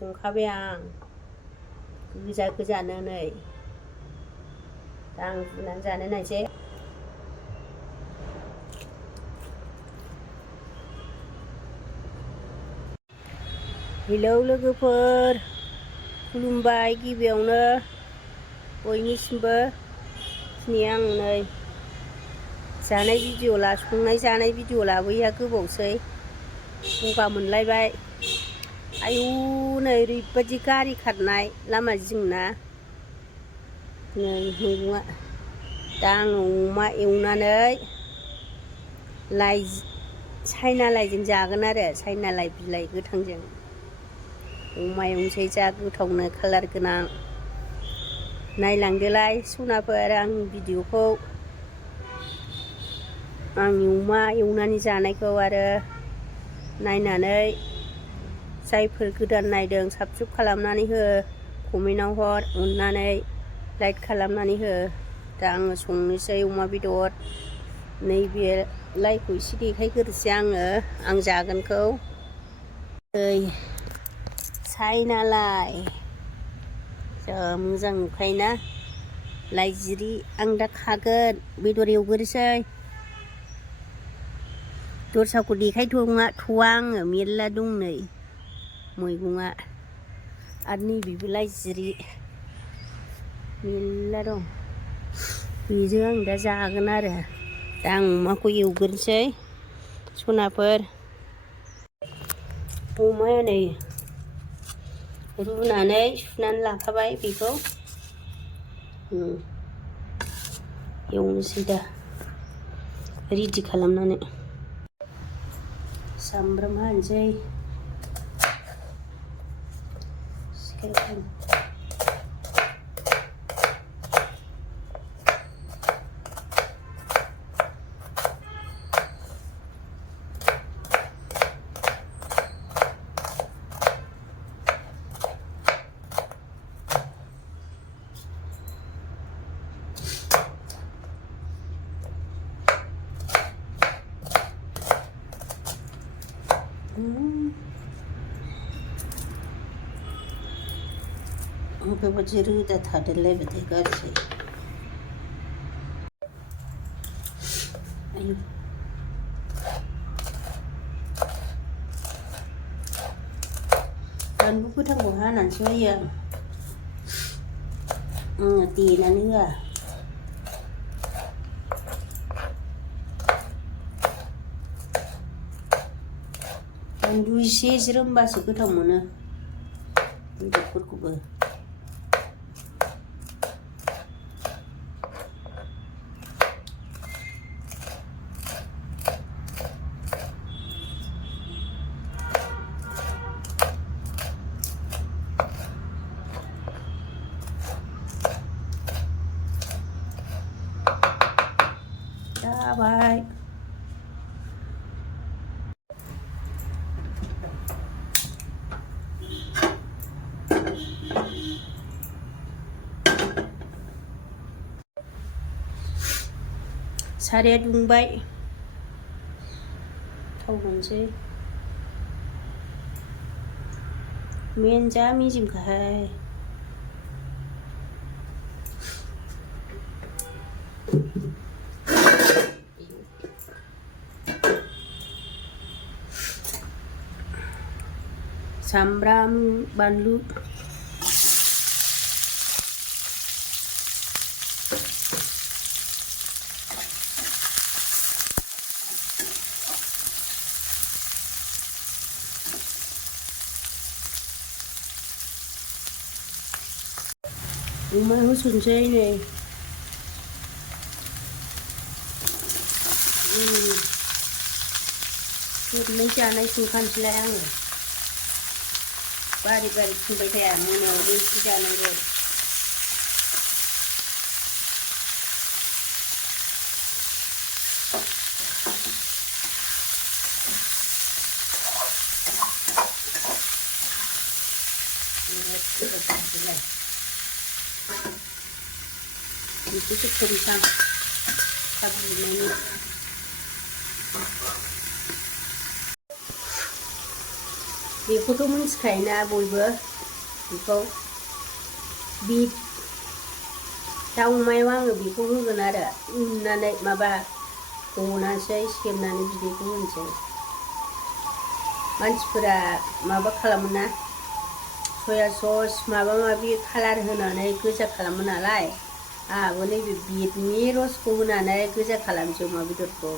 संखाबाय आं गोजा गोजानो नै दा आं रुनानै जानो नायसै। हेलौ लोगोफोर, खुलुमबाय गिबियावनो बयनिसिमबो। दिनै आं नै जानाय भिडिअ संनाय जानाय भिडिअ लाबोयैया गोबावसै, गगा मोनलायबाय। आयु नै ओरैबायदि गारि खारनाय लामा जिंना नै मैगङा। दा आङो अमा एवनानै लाइ सायना लाइजों जागोन आरो सायना लाइ बिलाइ गोथांजों अमा एवनोसै जा गोथावनो कालार गोनां। नायलांदोलाय सनाफोर आंनि भिडिअखौ, आंनि अमा एवनानै जानायखौ। आरो नायनानै जायफोर गोदान नायदों साबस्क्राइब खालामनानै हो, कमेन्टआव हर, अननानै लाइक खालामनानै हो। दा आङो संनोसै अमा बेदर। नैबे लाइखौ एसे देखायग्रोसै आङो आं जागोनखौ। दै सायना लाइ जा मोजां नुखायोना लाइ जिरि। आं दा खागोन, बेदर एवग्रोसै। दस्राखौ देखायथ'वा आङो, मेरला दं नै मैगङा। आरो नैबेबो लाइ जिरि मेरला दं, बेजों आं दा जागोन आरो। दा आं अमाखौ एवग्रोसै सनाफोर। अमाया नै रुनानै सुनानै लाखाबाय, बेखौ एवनोसै दा रेडि खालामनानै। सामब्राम हानोसै, बेबायदि रोदा थादेरलायबाथाय गाज्रि। आयु बानलु गोथांखौ हानानैसो होयो आङो, देनानै होआ। बानलु एसे ज्रोमबासो गोथाव मोनो बेदरफोरखौबो। जाबाय। साराया दुंबाय, थाव होनोसै। जा मेजेमखाहाय। सामब्राम बानलु अमा होसनसै नै। ओरैनो जानाय संखानोसैलाय आङो, बारि बारि फुंबाय थाया, मोनायावबो एसे जानांगौ। बेखौसो खोमसां थाब रुइनायनि। बेखौथ' मिथिखायोना बयबो, बेखौ बिट दाउ अमायाव आङो बेखौ होगोन आरो उननानै माबा गनानैसै सेबनानै बिदैखौ होनोसै। मानसिफोरा माबा खालामोना सया सस माबा माबि कालार होनानै गोजा खालामो नालाय, आंहाबो नैबे बिटनि रसखौ होनानै गोजा खालामसै अमा बेदरखौ।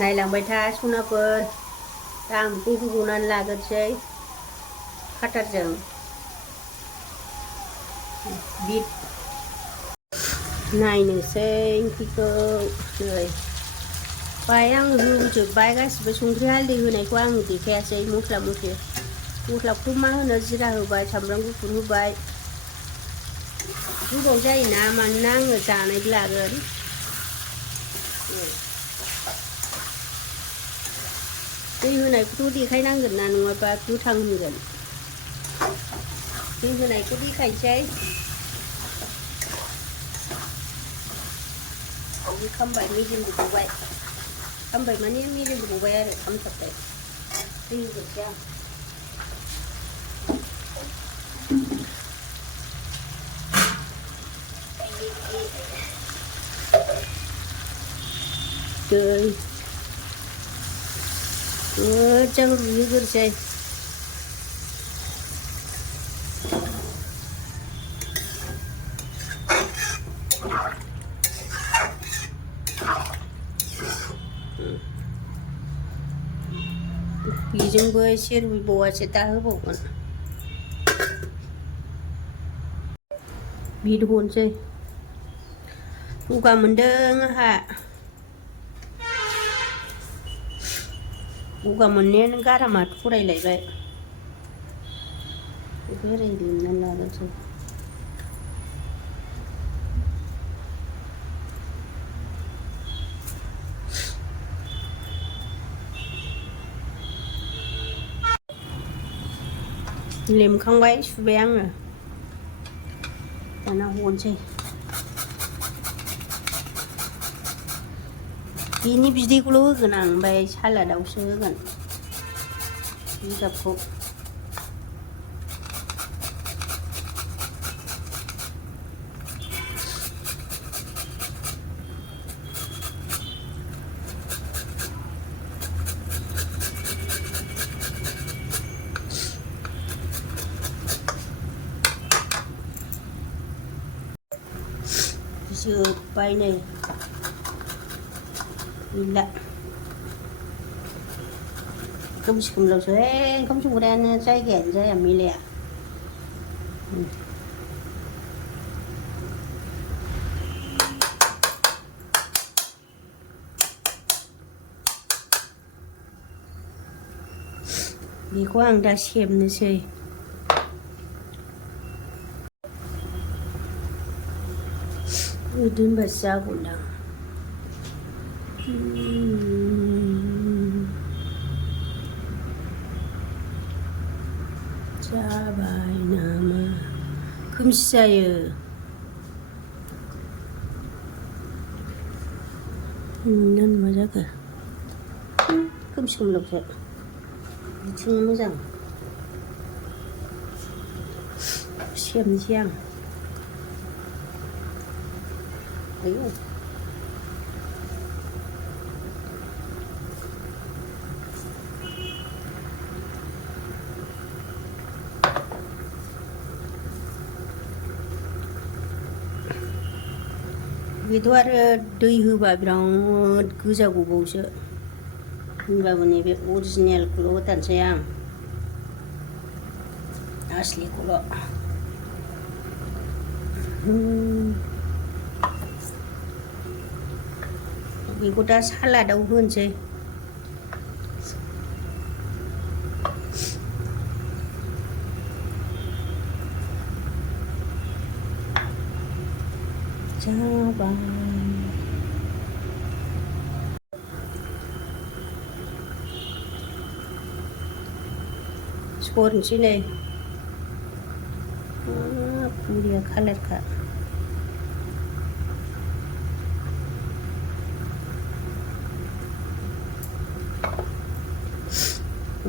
नायलांबाय था सनाफोर। दा आं बेखौ होग'नानै लाग्रोसै काटारजों। बिट नायनोसै ओंख्रिखौ नै बाहाय आं होजोब्बाय गासिबो संख्रि हालदै होनायखौ आं देखायासै। मस्लाखौथ' मा होनो, जिरा होबाय, सामब्राम गुफुर होबाय। गोबाव जायोना, मानोना आङो जानायबो लागोन। दै होनायखौथ' देखायनांगोन ना, नङाबा गोथां होनगोन। दै होनायखौ देखायनोसै। बिदि खामबाय, मेजेमबो गबाय। खामबाय माने मेजेमबो गबाय आरो खामथाबबाय। दै होग्रोसै आं। दै मोजां रुइहोग्रोसै। बेजोंबो एसे रुइबावासो दा होबावगोन। बिट हरसै। गगा मोनदों आंहा। गगा मोननायानो गारामा थरायलायबाय। बेखौ ओरै लेमनानै लाग्रोसै। लेमखांबाय, सुबाय आङो। दाना हरसै। बेनि बिदैखौल' होगोन आं, ओमफ्राय सालादावसो होगोन जिगाबखौ। जोब्बाय नै गैला। खोमसि खोमलावसो ओंखाम संग्रायानो जायगायानो जाया, मिलाया। बेखौ आं दा सेबनोसै। दोनबासो जागौदां। जाबाय नामा? खोमसि जायो। नुना नुवा जाखो? खोमसि खोमलावसो। बिथिं मोजां। सेबनोसै आं। आयौ। बेथ' आरो दै होबा बिराद गोजा गबावसो। होनबाबो नैबे अरिजिनेलखौल' होथारसै आं, आसलिखौल'। बेखौ दा सालादाव होनोसै। जाबाय। सरनोसै नै। बरिया कालारखा।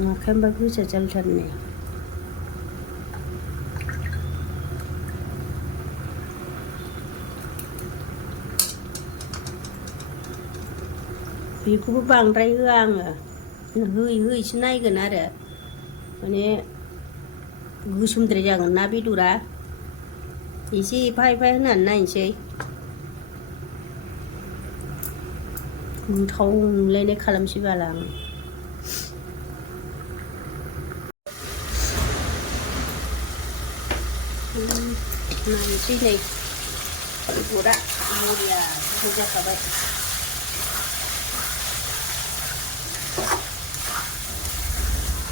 आखाइबा गोजा जाथारनाय। बेखौबो बांद्राय होआ आङो होयै होयैसो नायगोन आरो माने गोसोमद्राय जागोन ना बेदरा एसे एफा होनानै नायनोसै गोथाव मोनलायनाय खालामसै बाला आं नायनोसै नै बेदरा बरिया गोथाव जाखाबाय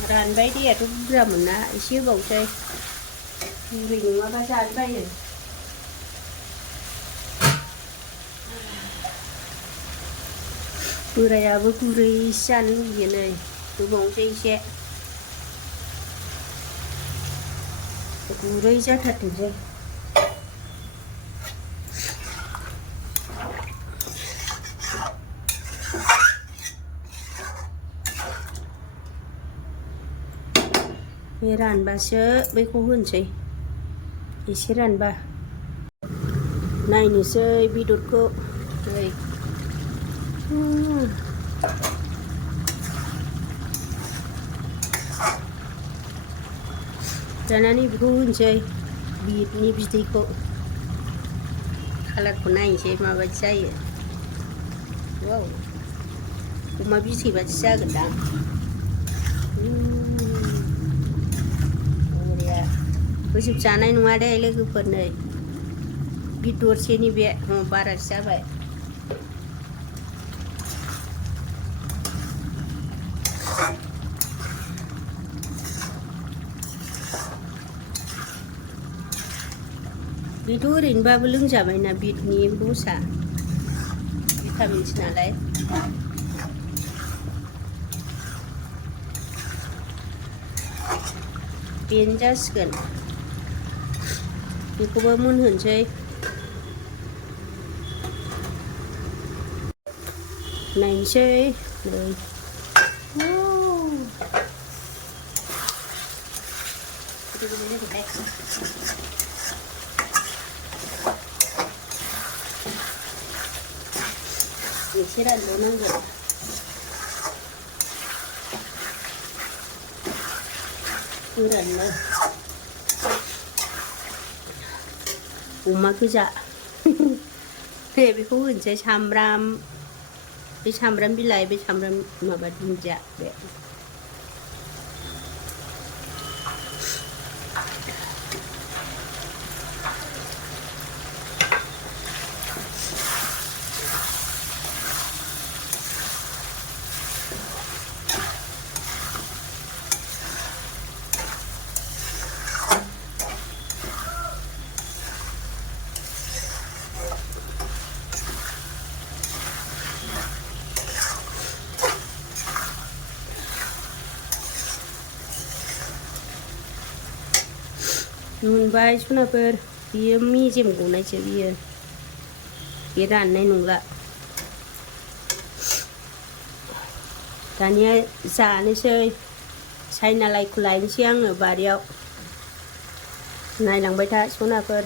रानबाय दैयाथ' बुरजामोन ना एसे होबावसै गुरै नङाबा जानो बायो बोरायाबो गुरैसो जानो लुगैयो नै होबावनोसै एसे गुरै जाथारथोंसै बे रानबासो बैखौ होनोसै एसे रानबा नायनोसै बेदरखौ नै जानानै बेखौ होनोसै बिटनि बिदैखौ कालारखौ नायनोसै माबायदि जायो वाव अमा बिथै बादि जागोनदां बरिया फोजोबजानाय नङा दे लोगोफोर नै बेदरसेनि बे बारासो जाबाय बेथ' ओरैनोबाबो लोंजाबायना बिटनि रसा भिटामिनसो नालाय बेनो जासिगोन बेखौबो मोनहोनोसै नायनोसै नै एसे रानबावनांगोन फोराननो अमा गोजा दे बेखौ होनोसै सामब्राम बे सामब्राम बिलाइ बे सामब्राम माबा दुन्दिया बे मोनबाय सनाफोर बियो मेजेम गनायसो बियो बे राननाय नंला दानिया जानोसै चाइना लाइखौ लायनोसै आङो बारियाव नायलांबाय था सनाफोर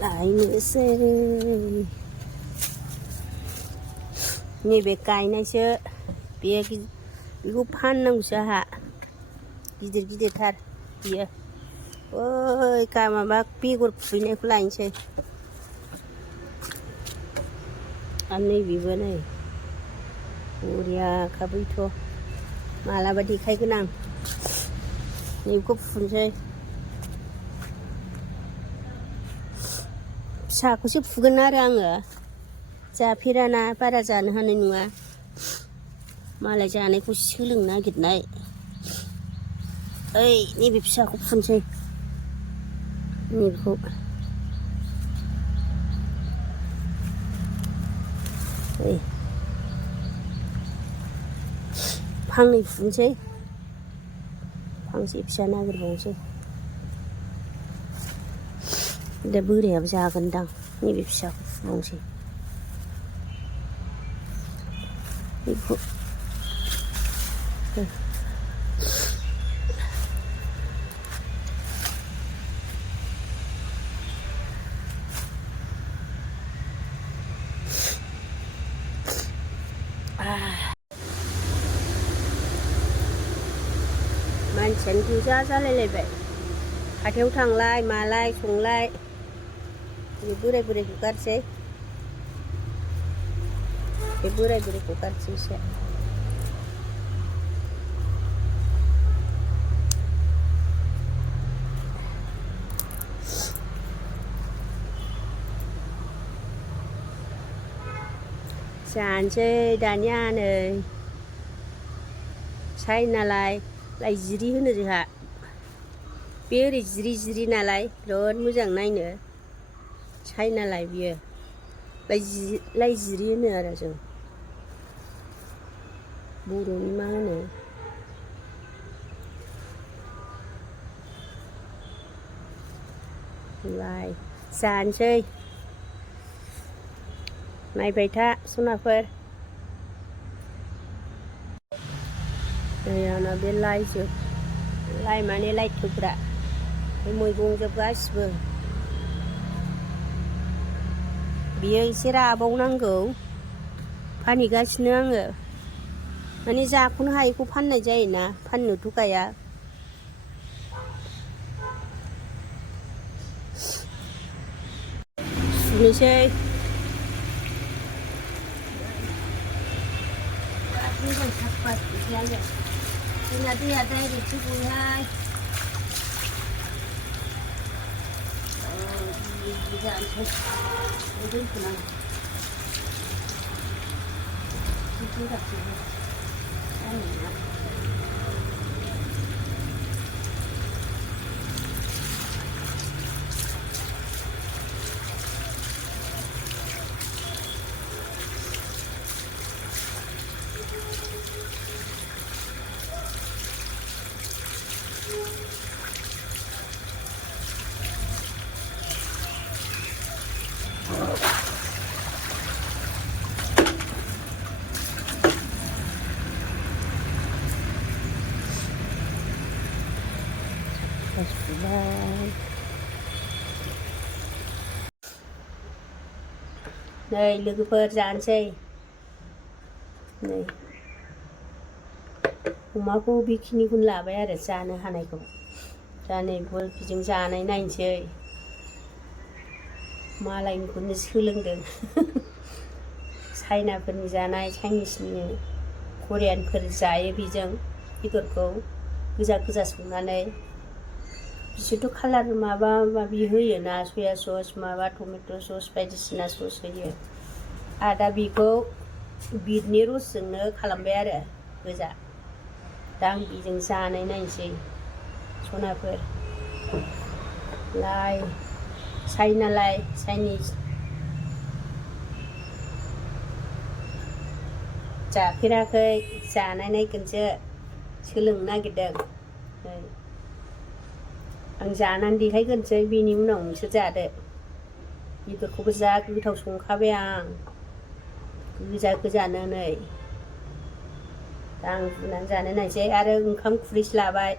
लायनोसै नैबे गायनायसो बेखौ फाननांगौसो आंहा गिदिर गिदिरथार बियो ओइ माबा बेगर खुबैनायखौ लायनोसै आरो नैबेबो नै बरियाखा बैथ' मालाबा देखायगोन आं नैबेखौ फुनोसै फिसाखौसो फुगोन आरो आङो जाफेराना बारा जानो हानाय नङा मालाय जानायखौ सोलोंनो नागिरनाय ओइ नैबे फिसाखौ फुनसै नैबेखौ ओइ फांनै फुनसै फांसे फिसा नागिरबावनोसै दा बोरायाबो जागोनदां नैबे फिसाखौ फुबावनोसै बेखौ आथियानो गोजा जालायलायबाय हाथायाव थांलाय मालाय संलाय बे बोराय बुरैखौ गारसै बे बोराय बुरैखौ गारसै एसे जानोसै दानिया नै साइनालाय लाइ जिरि होनो जोंहा बे ओरै जिरि जिरि नालाय बिराद मोजां नायनो साइनालाय बियो लाइ जिरि होनो आरो जों बर'नि मा होनो लाइ जानोसै नायबाय था सनाफोर नै आंना बे लाइजोब लाइ माने लाइ थोब्रा बे मैगंजोब गासिबो बियो एसे राबावनांगौ फानहैगासिनो आङो माने जाख'नो हायैखौ फाननाय जायोना फाननोथ' गाया सुनोसै मोजां साफा सुनोसै आङो जोंना दैया डाइरेक्टसो गयोहाय जानोसै दोनथ'नांगौ नै लोगोफोर जानोसै नै अमाखौ बेखिनिखौनो लाबाय आरो जानो हानायखौ दा नै बिजों जानाय नायनोसै मालायनिखौनो सोलोंदों चाइनाफोरनि जानाय चाइनिसनि करियानफोर जायो बेजों बेदरखौ गोजा गोजा संनानै बिसोरथ' कालार माबा माबि होयोना सया सस माबा टमेट' सस बायदिसिना सस होयो आरो दा बेखौ बिटनि रसजोंनो खालामबाय आरो गोजा दा आं बेजों जानाय नायनोसै सनाफोर लाइ चाइनालाय चाइनिस जाफेराखै जानाय नायगोनसो सोलोंनो नागिरदों नै आं जानानै देखायग्रोनोसै बेनि उनाव नोंसोर जादो बेदरखौबो जा गोथाव संखाबाय आं गोजा गोजानो नै दा आं रुनानै जानाय नायसै आरो ओंखाम खुरैसे लाबाय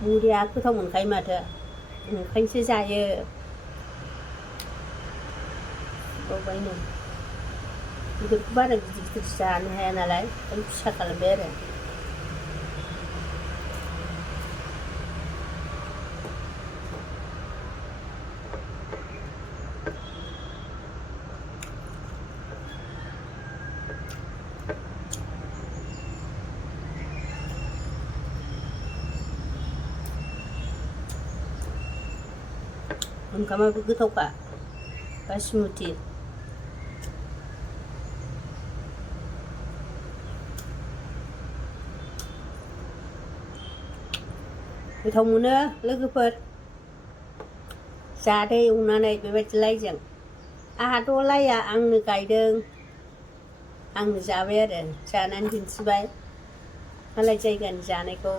मुरिया गोथाव मोनखायो माथो ओंखायनोसो जायो बावबायनो बेदरखौ बारा गिदिर गिदिर जानो हाया नालाय ओंखायनो फिसा खालामबाय आरो ओंखामाबो गोथावखा बासमति गोथाव मोनो लोगोफोर जादो एवनानै बेबायदि लाइजों आंहाथ' लाइया आंनो गायदों आंनो जाबाय आरो जानानै दिन्थिबाय मालाय जायगानि जानायखौ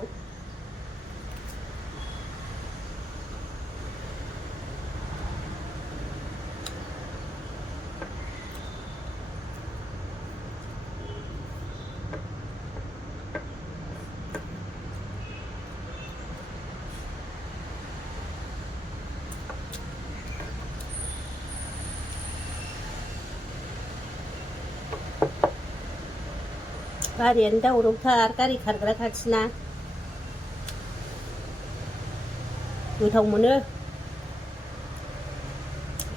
गारियानो दावरावथार गारि खारग्रा खाथिना गोथाव मोनो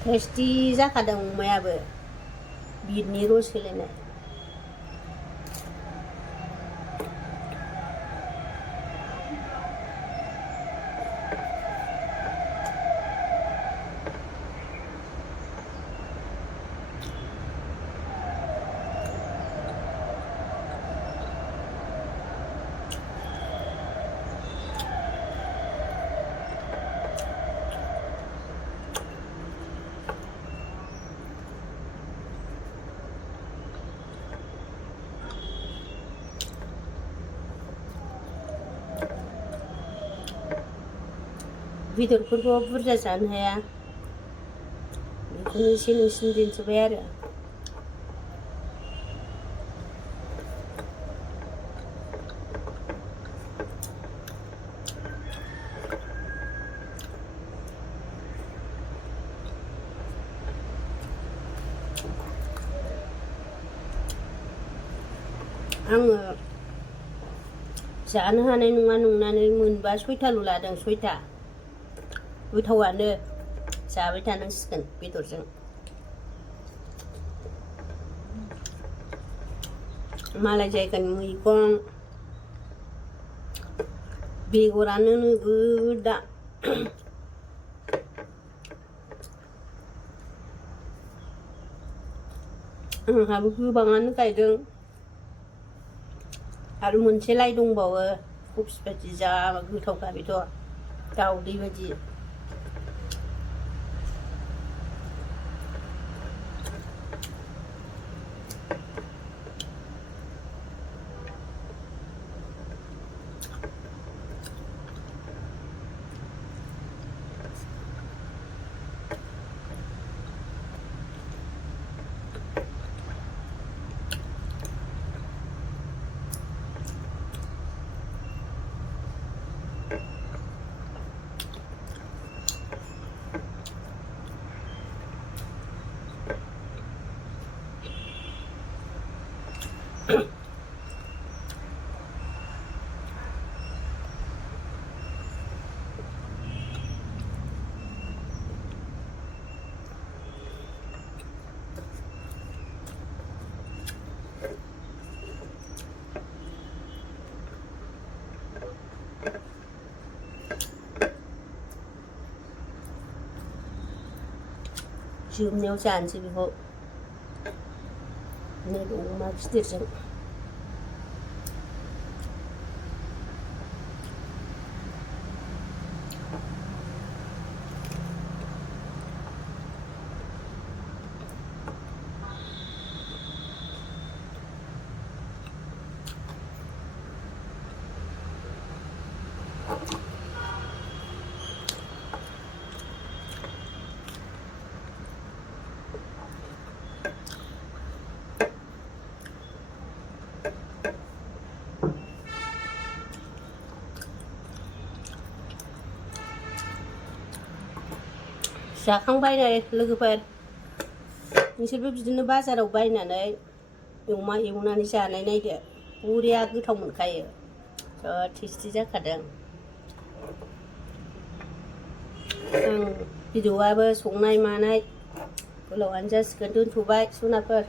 टेस्टि जाखादों अमायाबो बिटनि रस होलायनाय बेदरफोरखौ बुरजा जानो हाया बेखौनो एसे नोंसिनो दिन्थिबाय आरो आङो जानो हानाय नङा नंनानै मोनबा 6थाल' लादों 6था गोथावानो जाबाय थानांसिगोन बेदरजों मालाय जायगानि मैगं बेगरानो नोगोदा आंहाबो गोबाङानो गायदों आरो मोनसे लाइ दंबावो कफि बायदि जा गोथावखा बेथ' दाउदै बायदि जोबनायाव जानोसै बेखौ नैबे अमा गिदिरजों जाखांबाय नै लोगोफोर नोंसोरबो बिदिनो बाजाराव बायनानै अमा एवनानै जानाय नायदो बरिया गोथाव मोनखायो टेस्टि जाखादों आं भिडिअ'आबो संनाय मानाय गोलावानो जासिगोन दोनथ'बाय सनाफोर